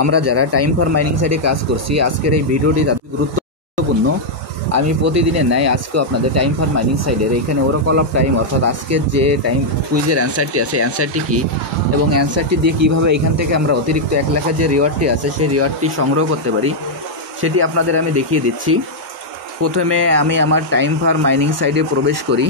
আমরা যারা time for mining সাইটে কাজ করছি, আজকের এই ভিডিওটি তাদের গুরুত্বপূর্ণ। আমি প্রতিদিনের ন্যায় আজকেও আপনাদের টাইম ফর মাইনিং সাইটের এখানে ওরাকল অফ টাইম অর্থাৎ আজকের যে টাইম কুইজের অ্যান্সারটি আছে, অ্যান্সারটি কী এবং অ্যান্সারটি দিয়ে কীভাবে এখান থেকে আমরা অতিরিক্ত 1 লাখের যে রিওয়ার্ডটি আছে সেই রিওয়ার্ডটি সংগ্রহ করতে পারি সেটি আপনাদের আমি দেখিয়ে দিচ্ছি। প্রথমে আমি আমার টাইম ফর মাইনিং সাইটে প্রবেশ করি।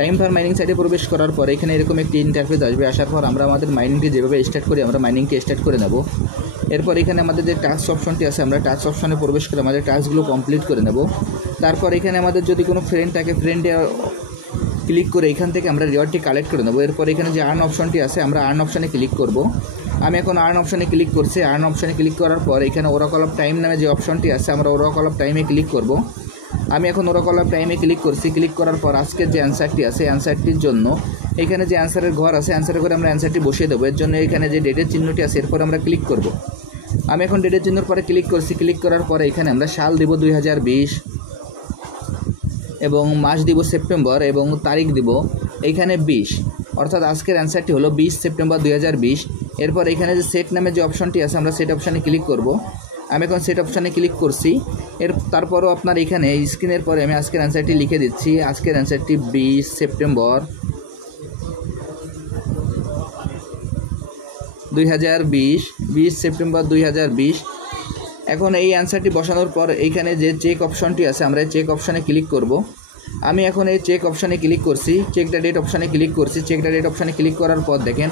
টাইম ফর মাইনিং সাইটে প্রবেশ করার পর এখানে এরকম একটি ইন্টারফেস আসবে। আসার পর আমরা আমাদের মাইনিংটি যেভাবে স্টার্ট করি আমরা মাইনিংকে স্টার্ট করে নেব। এরপর এখানে আমাদের যে টাস্ক অপশনটি আছে আমরা টাস্ক অপশনে প্রবেশ করে আমাদের টাস্কগুলো কমপ্লিট করে নেব। তারপর এখানে আমাদের যদি কোনো ফ্রেন্ড থাকে ফ্রেন্ডে ক্লিক করে এখান থেকে আমরা রিওয়ার্ডটি কালেক্ট করে নেব। এরপর এখানে যে আর্ন অপশনটি আছে আমরা আর্ন অপশনে ক্লিক করব। আমি এখন আর্ন অপশনে ক্লিক করছি। আর্ন অপশনে ক্লিক করার পর এখানে ওরাকল অফ টাইম নামে যে অপশনটি আছে আমরা ওরাকল অফ টাইমে ক্লিক করব। আমি এখন ওরাকল অফ টাইমে ক্লিক করছি। ক্লিক করার পর আজকের যে অ্যান্সারটি আছে অ্যান্সারটির জন্য এখানে যে অ্যান্সারের ঘর আছে অ্যান্সারের ঘরে আমরা অ্যান্সারটি বসিয়ে দেবো। এর জন্য এখানে যে ডেটের চিহ্নটি আছে এরপর আমরা ক্লিক করব। আমি এখন ডেটের চিহ্নের পরে ক্লিক করছি। ক্লিক করার পরে এখানে আমরা সাল দিব 2020 এবং মাস দিব সেপ্টেম্বর এবং তারিখ দিব এইখানে 20, অর্থাৎ আজকের অ্যান্সারটি হলো 20 সেপ্টেম্বর 2020। এরপর এখানে যে সেট নামে যে অপশনটি আছে আমরা সেট অপশানে ক্লিক করব। আমি এখন সেট অপশানে ক্লিক করছি। তারপরও আপনার এখানে স্ক্রিনের পরে আমি আজকের অ্যান্সারটি লিখে দিচ্ছি। আজকের অ্যান্সারটি 20 সেপ্টেম্বর 2020, 20 সেপ্টেম্বর 2020। এখন এই অ্যান্সারটি বসানোর পর এইখানে যে চেক অপশনটি আছে আমরা চেক অপশানে ক্লিক করব। আমি এখন এই চেক অপশানে ক্লিক করছি। চেক দ্য ডেট অপশানে ক্লিক করছি। চেক দ্য ডেট অপশানে ক্লিক করার পর দেখেন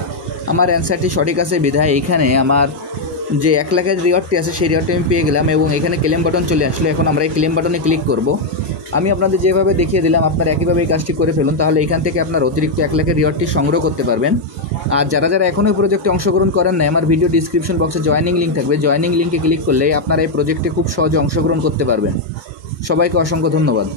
আমার অ্যান্সারটি সঠিক আছে বিধায় এখানে আমার যে 1 লাখের রিওয়ার্ডটি আছে সেই রিওয়ার্ডটি আমি পেয়ে গেলাম এবং এখানে ক্লেম বাটন চলে আসলো। এখন আমরা এই ক্লেম বাটনে ক্লিক করব। আমি আপনাদের যেভাবে দেখিয়ে দিলাম আপনারা একইভাবে এই কাজটি করে ফেলুন, তাহলে এখান থেকে আপনার অতিরিক্ত 1 লাখের রিওয়ার্ডটি সংগ্রহ করতে পারবেন। আর যারা যারা এখনও এই প্রজেক্টে অংশগ্রহণ করেন না, আমার ভিডিও ডিসক্রিপশন বক্সে জয়েনিং লিঙ্ক থাকবে, জয়েনিং লিঙ্কে ক্লিক করলে আপনারা এই প্রজেক্টে খুব সহজে অংশগ্রহণ করতে পারবেন। সবাইকে অসংখ্য ধন্যবাদ।